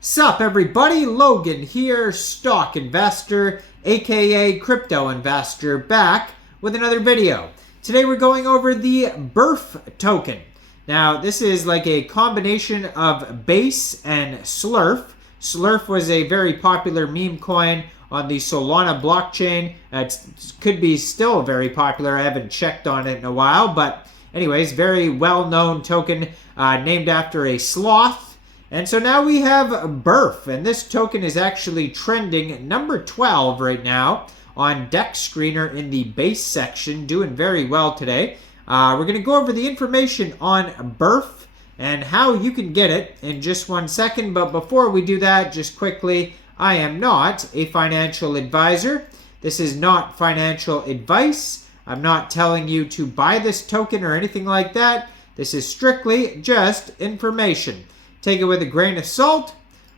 Sup everybody, Logan here, stock investor, aka crypto investor, back with another video. Today we're going over the Berf token. Now this is like a combination of Base and Slerf. Slerf was a very popular meme coin on the Solana blockchain. It could be still very popular. I haven't checked on it in a while, but anyways, very well-known token named after a sloth. And so now we have Berf, and this token is actually trending number 12 right now on Dex Screener in the base section, doing very well today. We're going to go over the information on Berf and how you can get it in just 1 second. But before we do that, just quickly, I am not a financial advisor. This is not financial advice. I'm not telling you to buy this token or anything like that. This is strictly just information. Take it with a grain of salt.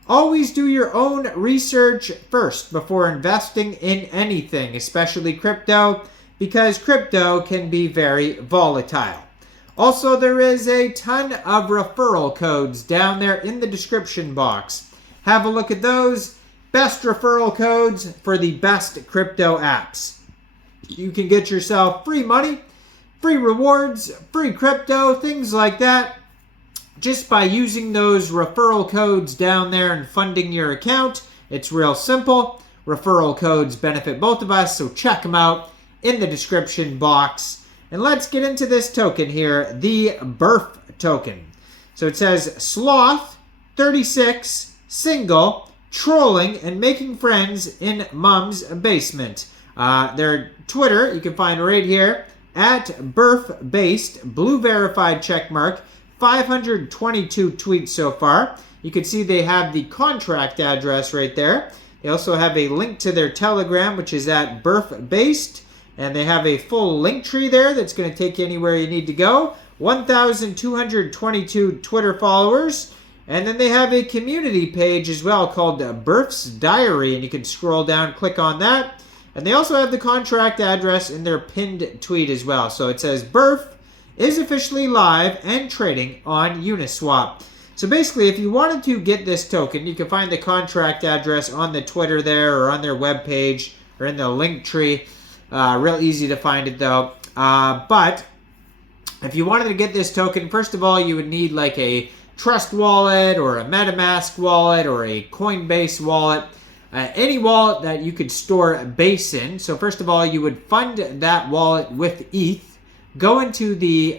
Always do your own research first before investing in anything, especially crypto, because crypto can be very volatile. Also, there is a ton of referral codes down there in the description box. Have a look at those. Best referral codes for the best crypto apps. You can get yourself free money, free rewards, free crypto, things like that, just by using those referral codes down there and funding your account. It's real simple. Referral codes benefit both of us, so check them out in the description box. And let's get into this token here, the Berf token. So it says Sloth 36 single trolling and making friends in mom's basement. Their Twitter you can find right here at Berf based blue verified checkmark. 522 tweets so far. You can see they have the contract address right there. They also have a link to their Telegram, which is at Berf based, and they have a full link tree there that's going to take you anywhere you need to go. 1,222 Twitter followers, and then they have a community page as well called Berf's Diary, and you can scroll down, click on that. And they also have the contract address in their pinned tweet as well. So it says Berf is officially live and trading on Uniswap. So basically, if you wanted to get this token, you can find the contract address on the Twitter there or on their webpage or in the link tree. Real easy to find it though. But if you wanted to get this token, first of all, you would need like a Trust wallet or a MetaMask wallet or a Coinbase wallet. Any wallet that you could store Base in. So first of all, you would fund that wallet with ETH. Go into the,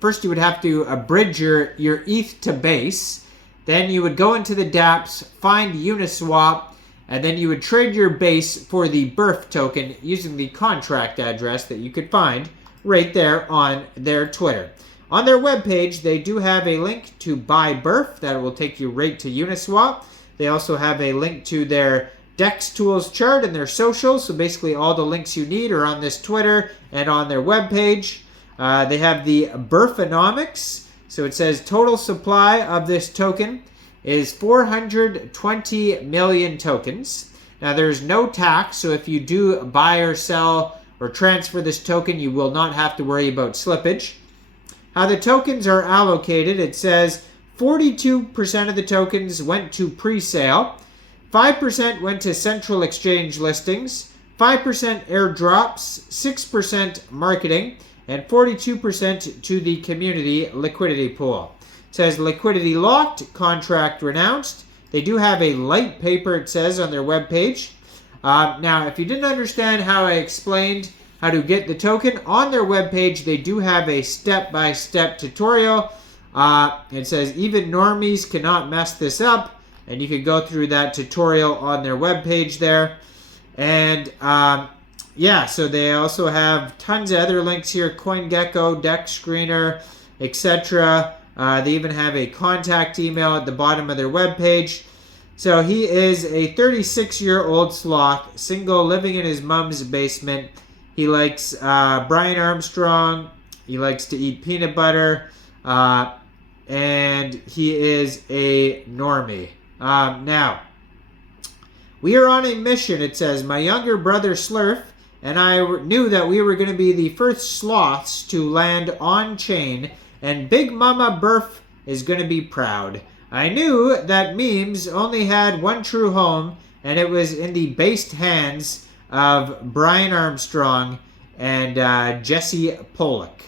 first you would have to bridge your ETH to Base. Then you would go into the dApps, find Uniswap, and then you would trade your Base for the Berf token using the contract address that you could find right there on their Twitter. On their webpage, they do have a link to buy Berf that will take you right to Uniswap. They also have a link to their Dex Tools chart and their socials. So basically all the links you need are on this Twitter and on their webpage. They have the Berfonomics. So it says total supply of this token is 420 million tokens. Now there's no tax. So if you do buy or sell or transfer this token, you will not have to worry about slippage. How the tokens are allocated, it says 42% of the tokens went to pre-sale. 5% went to central exchange listings, 5% airdrops, 6% marketing, and 42% to the community liquidity pool. It says liquidity locked, contract renounced. They do have a light paper, it says, on their webpage. Now, if you didn't understand how I explained how to get the token, on their webpage, they do have a step-by-step tutorial. It says even normies cannot mess this up. And you can go through that tutorial on their webpage there. And yeah, so they also have tons of other links here. CoinGecko, Dex Screener, etc. They even have a contact email at the bottom of their webpage. So he is a 36-year-old sloth, single, living in his mom's basement. He likes Brian Armstrong. He likes to eat peanut butter. And he is a normie. Now, we are on a mission, it says. My younger brother Slerf and I knew that we were going to be the first sloths to land on chain, and Big Mama Berf is going to be proud. I knew that memes only had one true home, and it was in the based hands of Brian Armstrong and Jesse Pollock.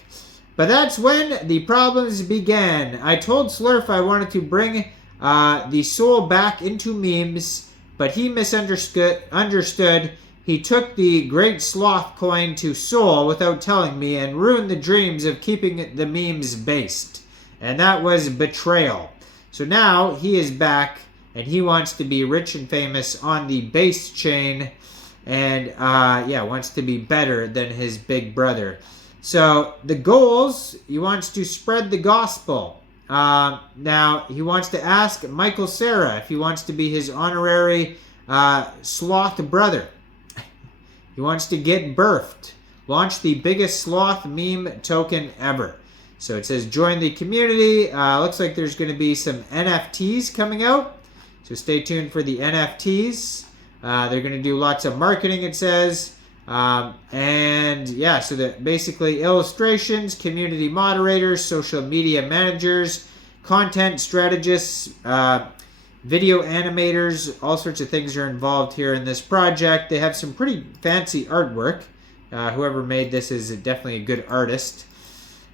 But that's when the problems began. I told Slerf I wanted to bring the soul back into memes, but he misunderstood. He took the great Sloth coin to Sol without telling me and ruined the dreams of keeping the memes based. And that was betrayal. So now he is back and he wants to be rich and famous on the Basechain and wants to be better than his big brother. So the goals, he wants to spread the gospel. Now he wants to ask Michael Cera if he wants to be his honorary Sloth brother. He wants to get Berfed, launch the biggest Sloth meme token ever. So it says join the community. Looks like there's going to be some NFTs coming out. So stay tuned for the NFTs. They're going to do lots of marketing, it says. So basically illustrations, community moderators, social media managers, content strategists, video animators, all sorts of things are involved here in this project. They have some pretty fancy artwork. Whoever made this is definitely a good artist.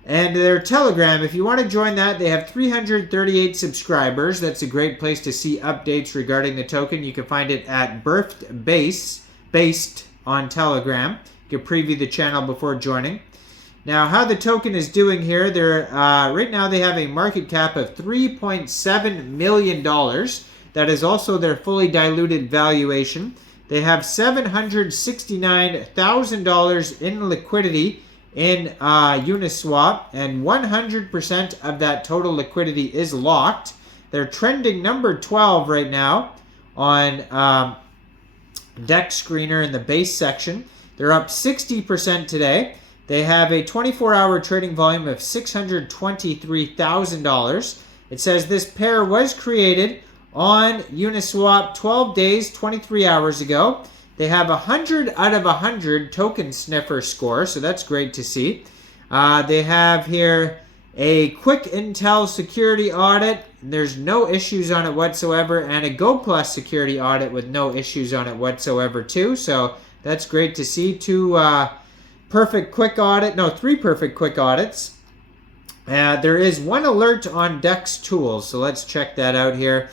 And their Telegram, if you want to join that, they have 338 subscribers. That's a great place to see updates regarding the token. You can find it at Berf Based on Telegram. You can preview the channel before joining. Now, how the token is doing here, they're right now they have a market cap of $3.7 million. That is also their fully diluted valuation. They have $769,000 in liquidity in Uniswap, and 100% of that total liquidity is locked. They're trending number 12 right now on Dex Screener in the base section. They're up 60% today. They have a 24-hour trading volume of $623,000. It says this pair was created on Uniswap 12 days, 23 hours ago. They have 100 out of 100 token sniffer score, so that's great to see. They have here a quick intel security audit. There's no issues on it whatsoever, and a Go Plus security audit with no issues on it whatsoever too. So that's great to see. Three perfect quick audits. There is one alert on Dex Tools, so let's check that out here.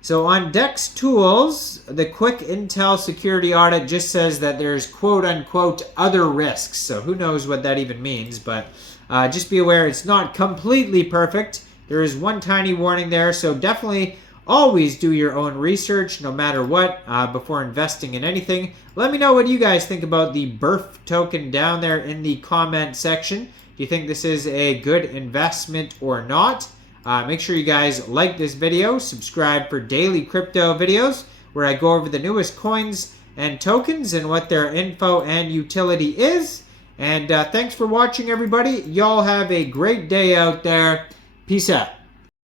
So on Dex Tools, the quick intel security audit just says that there's quote-unquote other risks. So who knows what that even means, but just be aware it's not completely perfect. There is one tiny warning there, so definitely always do your own research no matter what before investing in anything. Let me know what you guys think about the Berf token down there in the comment section. Do you think this is a good investment or not? Make sure you guys like this video, subscribe for daily crypto videos where I go over the newest coins and tokens and what their info and utility is. And thanks for watching, everybody. Y'all have a great day out there. Peace out.